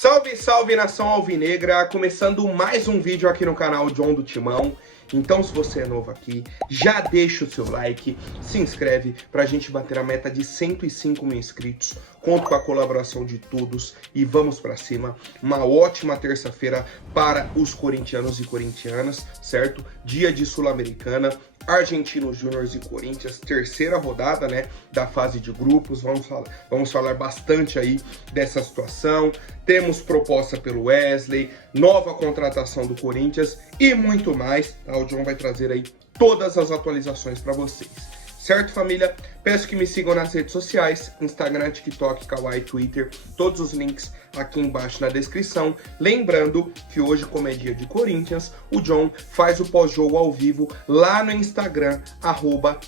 Salve, salve nação alvinegra, começando mais um vídeo aqui no canal John do Timão. Então se você é novo aqui, já deixa o seu like, se inscreve pra gente bater a meta de 105 mil inscritos. Conto com a colaboração de todos e vamos pra cima. Uma ótima terça-feira para os corintianos e corintianas, certo? Dia de Sul-Americana, Argentinos Júniors e Corinthians, terceira rodada, né, da fase de grupos. Vamos falar bastante aí dessa situação. Temos proposta pelo Wesley, nova contratação do Corinthians e muito mais, tá? O John vai trazer aí todas as atualizações para vocês. Certo, família? Peço que me sigam nas redes sociais, Instagram, TikTok, Kawaii, Twitter, todos os links aqui embaixo na descrição. Lembrando que hoje, como é dia de Corinthians, o John faz o pós-jogo ao vivo lá no Instagram,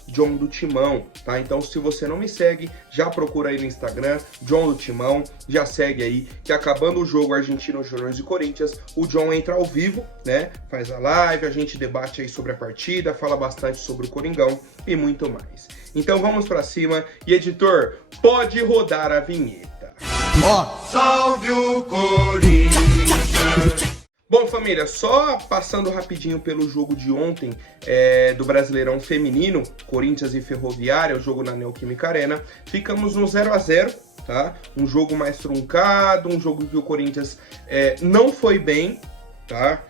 @John do Timão, tá? Então, se você não me segue, já procura aí no Instagram, John do Timão, já segue aí, que acabando o jogo Argentinos Júniors e Corinthians, o John entra ao vivo, né? Faz a live, a gente debate aí sobre a partida, fala bastante sobre o Coringão e muito mais. Então vamos pra cima e, editor, pode rodar a vinheta. Salve o Corinthians! Bom, família, só passando rapidinho pelo jogo de ontem do Brasileirão Feminino, Corinthians e Ferroviária, o jogo na Neoquímica Arena, ficamos no 0-0, tá? Um jogo mais truncado, um jogo que o Corinthians não foi bem, tá?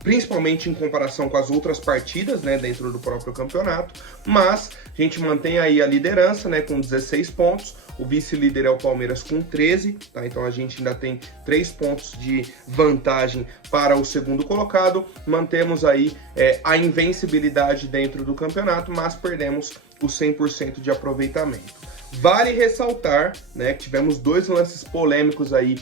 Principalmente em comparação com as outras partidas, né, dentro do próprio campeonato, mas a gente mantém aí a liderança, né, com 16 pontos, o vice-líder é o Palmeiras com 13, tá? Então a gente ainda tem 3 pontos de vantagem para o segundo colocado, mantemos aí a invencibilidade dentro do campeonato, mas perdemos o 100% de aproveitamento. Vale ressaltar, né, que tivemos 2 lances polêmicos aí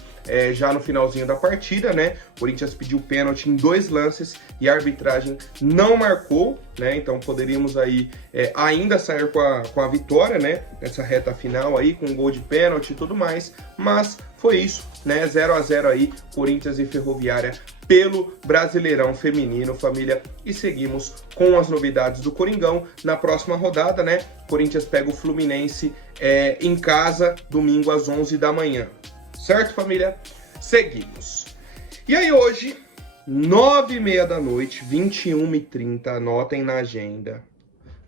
já no finalzinho da partida, né? O Corinthians pediu pênalti em 2 lances e a arbitragem não marcou, né? Então poderíamos aí ainda sair com a vitória, né? Nessa reta final aí, com um gol de pênalti e tudo mais, mas foi isso, né? 0-0 aí, Corinthians e Ferroviária pelo Brasileirão Feminino, família, e seguimos com as novidades do Coringão na próxima rodada, né? Corinthians pega o Fluminense em casa, domingo às 11 da manhã. Certo, família? Seguimos. E aí hoje, 9h30 da noite, 21h30, anotem na agenda,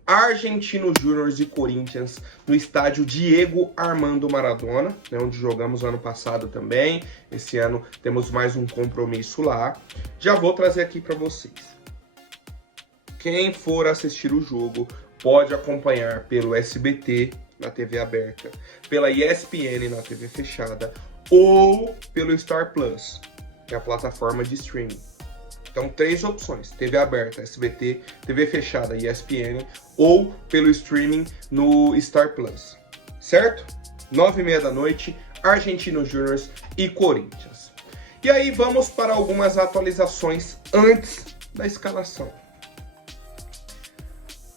Argentinos Júniors e Corinthians no estádio Diego Armando Maradona, né, onde jogamos ano passado também. Esse ano temos mais um compromisso lá. Já vou trazer aqui para vocês. Quem for assistir o jogo pode acompanhar pelo SBT na TV aberta, pela ESPN na TV fechada ou pelo Star Plus, que é a plataforma de streaming. Então, 3 opções: TV aberta, SBT, TV fechada, ESPN, ou pelo streaming no Star Plus. Certo? 9h30 da noite, Argentinos Júniors e Corinthians. E aí vamos para algumas atualizações antes da escalação.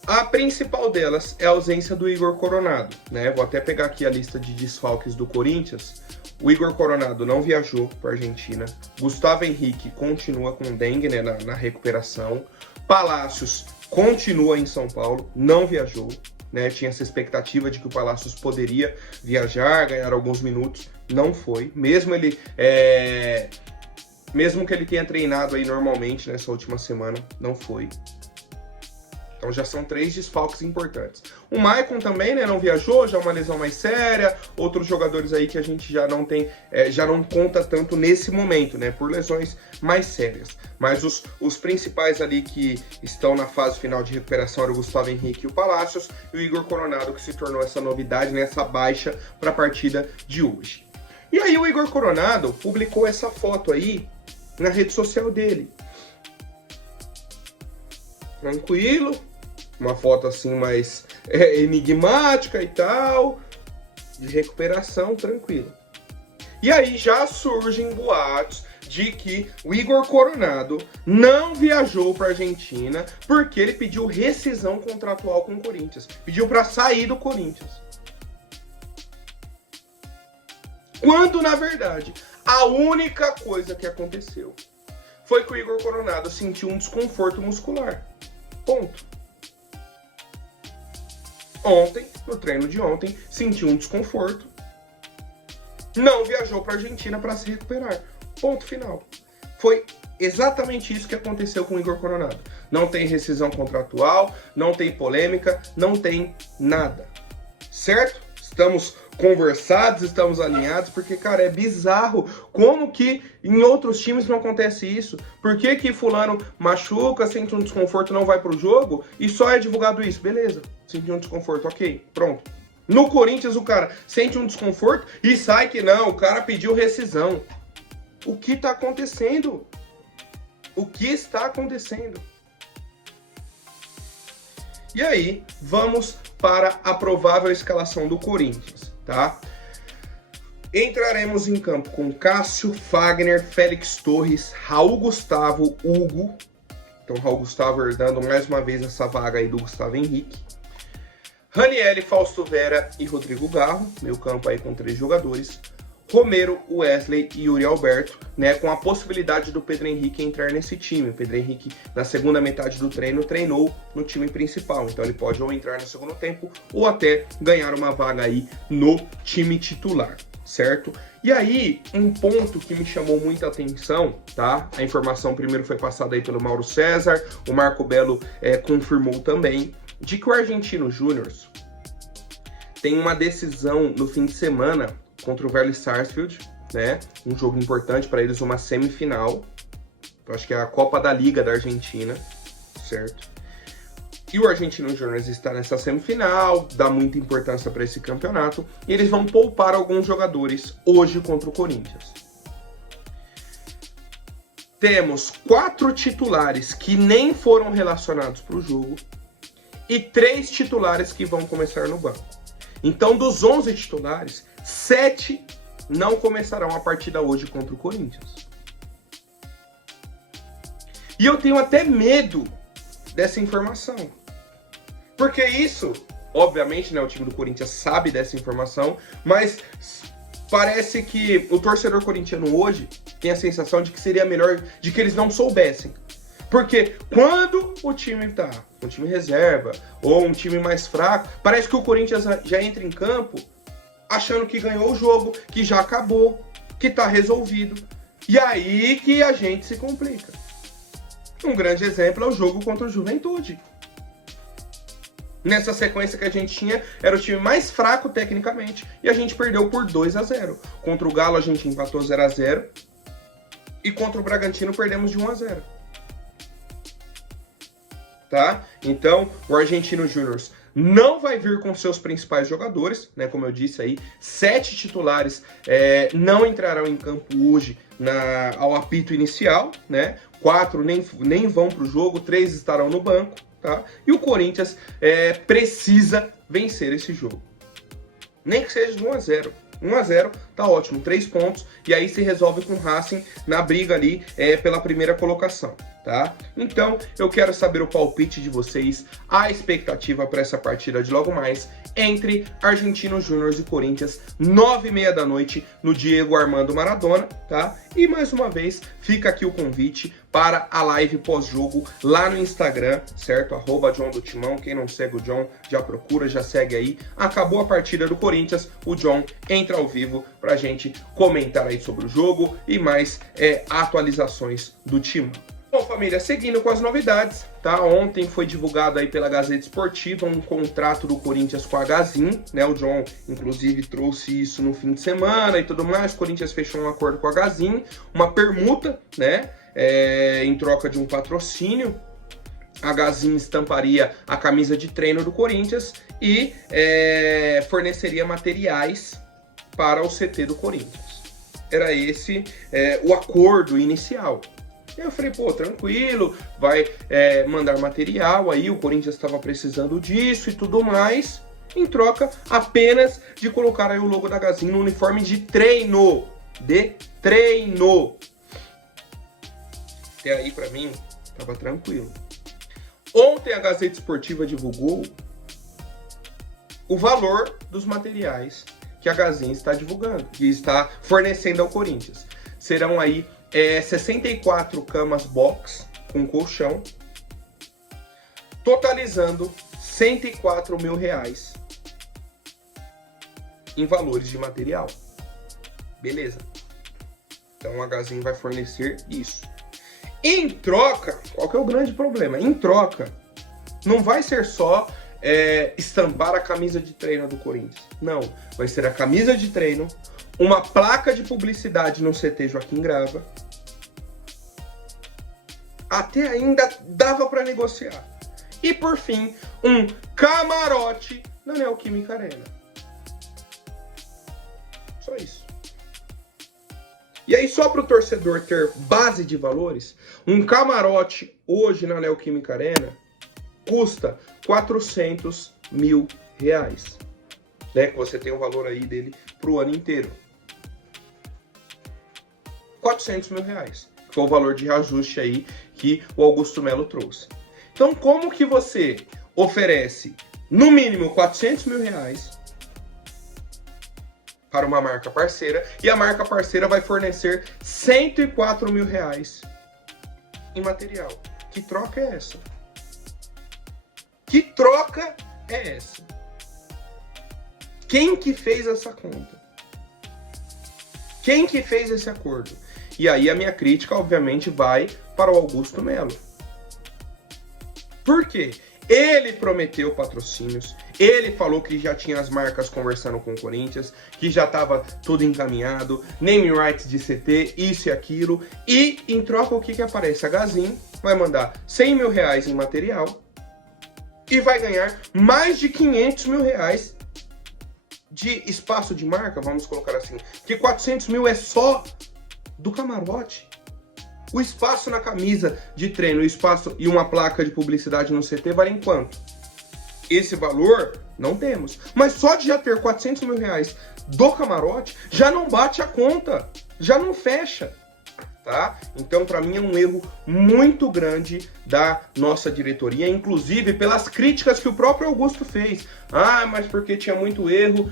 A principal delas é a ausência do Igor Coronado, né? Vou até pegar aqui a lista de desfalques do Corinthians. O Igor Coronado não viajou para a Argentina. Gustavo Henrique continua com dengue, né, na recuperação. Palácios continua em São Paulo, não viajou, né? Tinha essa expectativa de que o Palácios poderia viajar, ganhar alguns minutos. Não foi. Mesmo que ele tenha treinado aí normalmente nessa última semana, não foi. Então já são 3 desfalques importantes. O Maicon também, né, não viajou, já é uma lesão mais séria. Outros jogadores aí que a gente já não tem, já não conta tanto nesse momento, né, por lesões mais sérias. Mas os principais ali que estão na fase final de recuperação eram o Gustavo Henrique e o Palácios, e o Igor Coronado, que se tornou essa novidade, né, essa baixa para a partida de hoje. E aí o Igor Coronado publicou essa foto aí na rede social dele. Tranquilo. Uma foto assim mais enigmática e tal, de recuperação, tranquilo. E aí já surgem boatos de que o Igor Coronado não viajou para a Argentina porque ele pediu rescisão contratual com o Corinthians. Pediu para sair do Corinthians. Quando, na verdade, a única coisa que aconteceu foi que o Igor Coronado sentiu um desconforto muscular. Ponto. Ontem, no treino de ontem, sentiu um desconforto não viajou para a Argentina para se recuperar. Ponto final. Foi exatamente isso que aconteceu com o Igor Coronado. Não tem rescisão contratual, não tem polêmica, não tem nada. Certo? Estamos conversados, estamos alinhados, porque, cara, é bizarro como que em outros times não acontece isso. Por que que fulano machuca, sente um desconforto, não vai pro jogo e só é divulgado isso? Beleza, sente um desconforto, ok, pronto. No Corinthians o cara sente um desconforto e sai que não, o cara pediu rescisão. O que tá acontecendo? O que está acontecendo? E aí, vamos para a provável escalação do Corinthians, tá? Entraremos em campo com Cássio, Fagner, Félix Torres, Raul Gustavo, Hugo. Então, Raul Gustavo herdando mais uma vez essa vaga aí do Gustavo Henrique. Ranieri, Fausto Vera e Rodrigo Garro, meio campo aí com 3 jogadores. Romero, Wesley e Yuri Alberto, né, com a possibilidade do Pedro Henrique entrar nesse time. O Pedro Henrique, na segunda metade do treino, treinou no time principal, então ele pode ou entrar no segundo tempo ou até ganhar uma vaga aí no time titular, certo? E aí, um ponto que me chamou muita atenção, tá? A informação primeiro foi passada aí pelo Mauro César, o Marco Belo confirmou também, de que o Argentino Júnior tem uma decisão no fim de semana contra o Vélez Sarsfield, né? Um jogo importante para eles, uma semifinal. Eu acho que é a Copa da Liga da Argentina, certo? E o Argentino Júnior está nessa semifinal, dá muita importância para esse campeonato, e eles vão poupar alguns jogadores hoje contra o Corinthians. Temos 4 titulares que nem foram relacionados para o jogo e 3 titulares que vão começar no banco. Então, dos 11 titulares, 7 não começarão a partida hoje contra o Corinthians. E eu tenho até medo dessa informação. Porque isso, obviamente, né, o time do Corinthians sabe dessa informação, mas parece que o torcedor corintiano hoje tem a sensação de que seria melhor de que eles não soubessem. Porque quando o time tá um time reserva ou um time mais fraco, parece que o Corinthians já entra em campo achando que ganhou o jogo, que já acabou, que tá resolvido. E aí que a gente se complica. Um grande exemplo é o jogo contra o Juventude. Nessa sequência que a gente tinha, era o time mais fraco tecnicamente e a gente perdeu por 2-0. Contra o Galo a gente empatou 0-0 e contra o Bragantino perdemos de 1-0. Tá? Então, o Argentino Júnior não vai vir com seus principais jogadores, né? Como eu disse aí, 7 titulares não entrarão em campo hoje ao apito inicial, né? 4 nem vão para o jogo, 3 estarão no banco, tá? E o Corinthians precisa vencer esse jogo. Nem que seja de 1-0. 1-0 tá ótimo, 3 pontos, e aí se resolve com o Racing na briga ali pela primeira colocação, tá? Então, eu quero saber o palpite de vocês, a expectativa para essa partida de logo mais entre Argentino Júnior e Corinthians, 9h30 da noite, no Diego Armando Maradona, tá? E mais uma vez, fica aqui o convite para a live pós-jogo lá no Instagram, certo? @John do Timão, quem não segue o John, já procura, já segue aí. Acabou a partida do Corinthians, o John entra ao vivo pra gente comentar aí sobre o jogo e mais atualizações do Timão. Bom, família, seguindo com as novidades, tá? Ontem foi divulgado aí pela Gazeta Esportiva um contrato do Corinthians com a Gazin, né? O John, inclusive, trouxe isso no fim de semana e tudo mais. O Corinthians fechou um acordo com a Gazin, uma permuta, né? Em troca de um patrocínio. A Gazin estamparia a camisa de treino do Corinthians e forneceria materiais para o CT do Corinthians. Era esse o acordo inicial. Eu falei, pô, tranquilo, vai mandar material aí, o Corinthians estava precisando disso e tudo mais, em troca apenas de colocar aí o logo da Gazin no uniforme de treino. Até aí, pra mim, tava tranquilo. Ontem a Gazeta Esportiva divulgou o valor dos materiais que a Gazin está divulgando, que está fornecendo ao Corinthians. Serão aí 64 camas box com colchão, totalizando R$104 mil em valores de material. Beleza. Então a Gazin vai fornecer isso. Em troca, qual que é o grande problema? Em troca, não vai ser só estampar a camisa de treino do Corinthians. Não, vai ser a camisa de treino, uma placa de publicidade no CT Joaquim Grava. Até ainda dava para negociar. E por fim, um camarote na Neoquímica Arena. Só isso. E aí, só para o torcedor ter base de valores, um camarote hoje na Neoquímica Arena custa R$400 mil. Né? Que você tem o valor aí dele para o ano inteiro. R$400 mil. Que foi o valor de reajuste aí que o Augusto Melo trouxe. Então, como que você oferece, no mínimo, R$400 mil para uma marca parceira, e a marca parceira vai fornecer R$104 mil em material? Que troca é essa? Que troca é essa? Quem que fez essa conta? Quem que fez esse acordo? E aí a minha crítica, obviamente, vai para o Augusto Melo. Por quê? Ele prometeu patrocínios, ele falou que já tinha as marcas conversando com o Corinthians, que já estava tudo encaminhado, name rights de CT, isso e aquilo, e em troca o que aparece? A Gazin vai mandar R$100 mil em material e vai ganhar mais de R$500 mil de espaço de marca, vamos colocar assim, que R$400 mil é só do camarote. O espaço na camisa de treino, o espaço e uma placa de publicidade no CT valem quanto? Esse valor não temos. Mas só de já ter R$400 mil do camarote, já não bate a conta, já não fecha, tá? Então, para mim, é um erro muito grande da nossa diretoria, inclusive pelas críticas que o próprio Augusto fez. Ah, mas porque tinha muito erro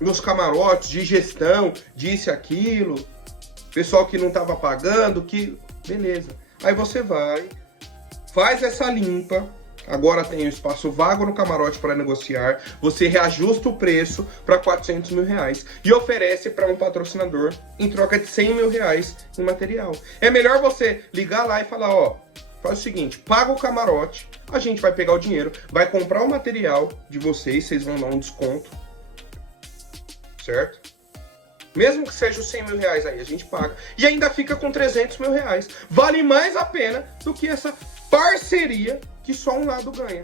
nos camarotes, de gestão, disse aquilo. Pessoal que não estava pagando, que... Beleza. Aí você vai, faz essa limpa, agora tem o espaço vago no camarote para negociar, você reajusta o preço para R$400 mil e oferece para um patrocinador em troca de R$100 mil em material. É melhor você ligar lá e falar, ó, faz o seguinte, paga o camarote, a gente vai pegar o dinheiro, vai comprar o material de vocês vão dar um desconto, certo? Mesmo que seja os R$100 mil aí, a gente paga. E ainda fica com R$300 mil. Vale mais a pena do que essa parceria que só um lado ganha.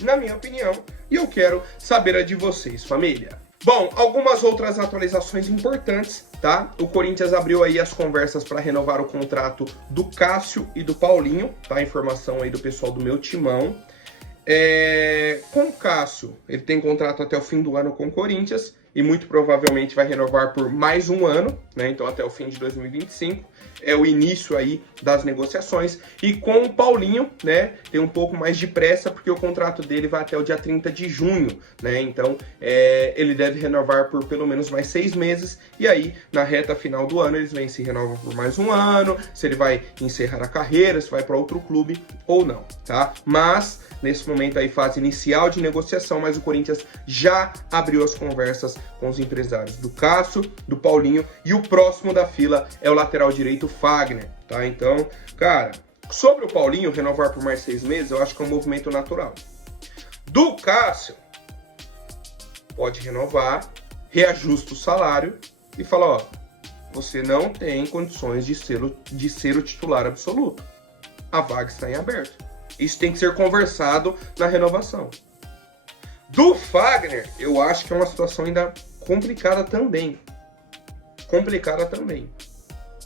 Na minha opinião. E eu quero saber a de vocês, família. Bom, algumas outras atualizações importantes, tá? O Corinthians abriu aí as conversas para renovar o contrato do Cássio e do Paulinho, tá? Informação aí do pessoal do meu timão. Com o Cássio, ele tem contrato até o fim do ano com o Corinthians e muito provavelmente vai renovar por mais um ano, né? Então até o fim de 2025 é o início aí das negociações. E com o Paulinho, né, tem um pouco mais de pressa porque o contrato dele vai até o dia 30 de junho, né? Então ele deve renovar por pelo menos mais 6 meses e aí na reta final do ano eles vêm se renovam por mais um ano, se ele vai encerrar a carreira, se vai para outro clube ou não, tá? Mas nesse momento aí, fase inicial de negociação, mas o Corinthians já abriu as conversas com os empresários do Cássio, do Paulinho, e o próximo da fila é o lateral direito Fagner, tá? Então, cara, sobre o Paulinho renovar por mais 6 meses, eu acho que é um movimento natural. Do Cássio, pode renovar, reajusta o salário e fala, ó, você não tem condições de ser o titular absoluto. A vaga está em aberto. Isso tem que ser conversado na renovação. Do Fagner, eu acho que é uma situação ainda complicada também.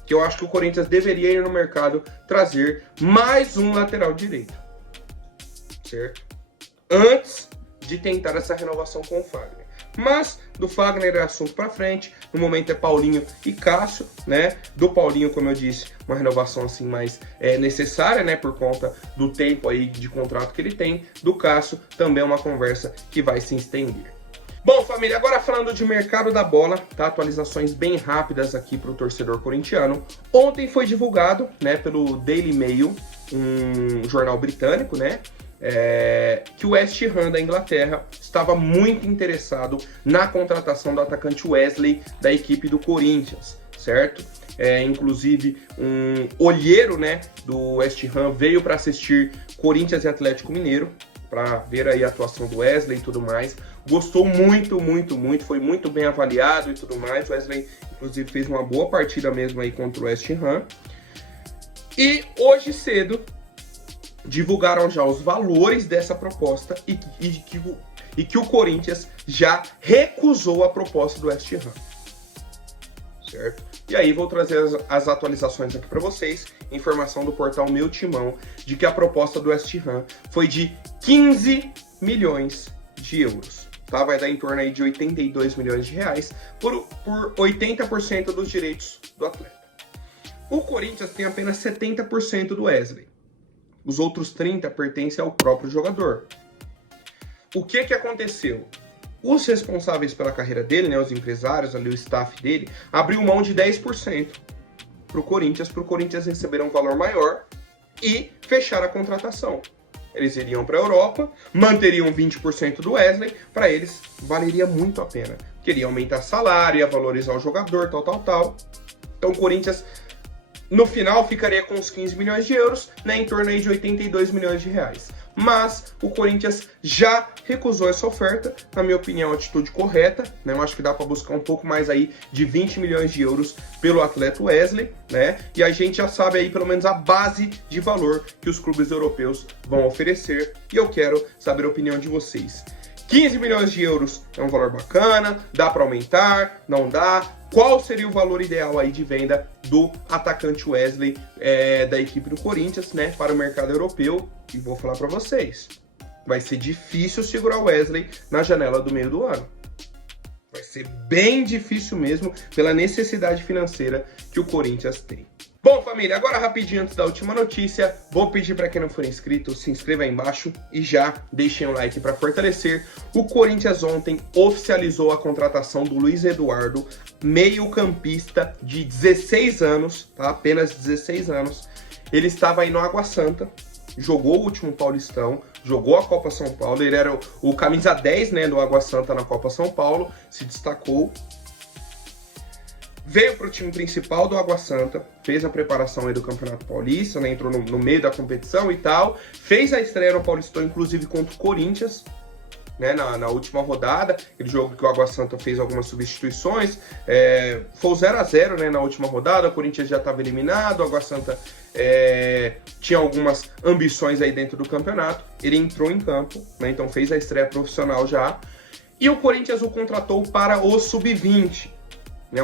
Que eu acho que o Corinthians deveria ir no mercado trazer mais um lateral direito. Certo? Antes de tentar essa renovação com o Fagner. Mas do Fagner é assunto para frente. No momento é Paulinho e Cássio, né? Do Paulinho, como eu disse, uma renovação assim mais necessária, né? Por conta do tempo aí de contrato que ele tem. Do Cássio também é uma conversa que vai se estender. Bom, família, agora falando de mercado da bola, tá? Atualizações bem rápidas aqui para o torcedor corintiano. Ontem foi divulgado, né, pelo Daily Mail, um jornal britânico, né? que o West Ham da Inglaterra estava muito interessado na contratação do atacante Wesley da equipe do Corinthians, certo? Inclusive um olheiro, né, do West Ham veio para assistir Corinthians e Atlético Mineiro, para ver aí a atuação do Wesley e tudo mais. Gostou muito, foi muito bem avaliado e tudo mais. O Wesley, inclusive, fez uma boa partida mesmo aí contra o West Ham. E hoje cedo divulgaram já os valores dessa proposta e que o Corinthians já recusou a proposta do West Ham, certo? E aí vou trazer as atualizações aqui para vocês, informação do portal Meu Timão, de que a proposta do West Ham foi de 15 milhões de euros, tá? Vai dar em torno aí de 82 milhões de reais por 80% dos direitos do atleta. O Corinthians tem apenas 70% do Wesley. Os outros 30% pertencem ao próprio jogador. O que aconteceu? Os responsáveis pela carreira dele, né, os empresários, ali, o staff dele, abriu mão de 10% para o Corinthians receber um valor maior e fechar a contratação. Eles iriam para a Europa, manteriam 20% do Wesley, para eles valeria muito a pena. Queria aumentar salário, ia valorizar o jogador, tal. Então o Corinthians, no final, ficaria com uns 15 milhões de euros, né, em torno aí de 82 milhões de reais. Mas o Corinthians já recusou essa oferta, na minha opinião, a atitude correta, né? Eu acho que dá para buscar um pouco mais aí de 20 milhões de euros pelo atleta Wesley, né? E a gente já sabe aí pelo menos a base de valor que os clubes europeus vão oferecer, e eu quero saber a opinião de vocês. 15 milhões de euros é um valor bacana, dá para aumentar, não dá? Qual seria o valor ideal aí de venda do atacante Wesley da equipe do Corinthians, né, para o mercado europeu? E vou falar para vocês, vai ser difícil segurar o Wesley na janela do meio do ano. Vai ser bem difícil mesmo pela necessidade financeira que o Corinthians tem. Bom, família, agora rapidinho antes da última notícia, vou pedir para quem não for inscrito, se inscreva aí embaixo e já deixem o like para fortalecer. O Corinthians ontem oficializou a contratação do Luiz Eduardo, meio-campista de 16 anos, tá? Apenas 16 anos. Ele estava aí no Água Santa, jogou o último Paulistão, jogou a Copa São Paulo, ele era o camisa 10, né, do Água Santa na Copa São Paulo, se destacou. Veio para o time principal do Água Santa, fez a preparação aí do Campeonato Paulista, né, entrou no meio da competição e tal, fez a estreia no Paulistão, inclusive contra o Corinthians, né, na última rodada, aquele jogo que o Água Santa fez algumas substituições, foi 0-0, né, na última rodada, o Corinthians já estava eliminado, o Água Santa tinha algumas ambições aí dentro do campeonato, ele entrou em campo, né, então fez a estreia profissional já, e o Corinthians o contratou para o Sub-20, né,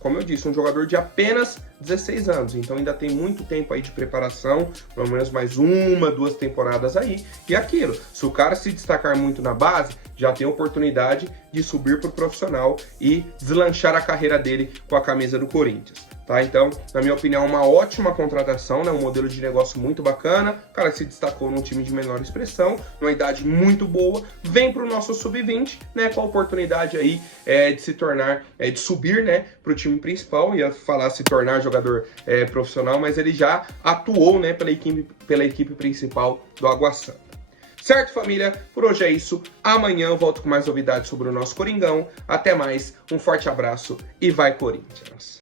como eu disse, um jogador de apenas 16 anos, então ainda tem muito tempo aí de preparação, pelo menos mais 1, 2 temporadas aí, e aquilo, se o cara se destacar muito na base, já tem oportunidade de subir para o profissional e deslanchar a carreira dele com a camisa do Corinthians. Tá? Então, na minha opinião, uma ótima contratação, né? Um modelo de negócio muito bacana, o cara se destacou num time de menor expressão, numa idade muito boa, vem para o nosso Sub-20, né? Com a oportunidade aí de se tornar, de subir, né, para o time principal, ia falar se tornar jogador profissional, mas ele já atuou, né, pela equipe principal do Água Santa. Certo, família? Por hoje é isso. Amanhã eu volto com mais novidades sobre o nosso Coringão. Até mais, um forte abraço e vai Corinthians!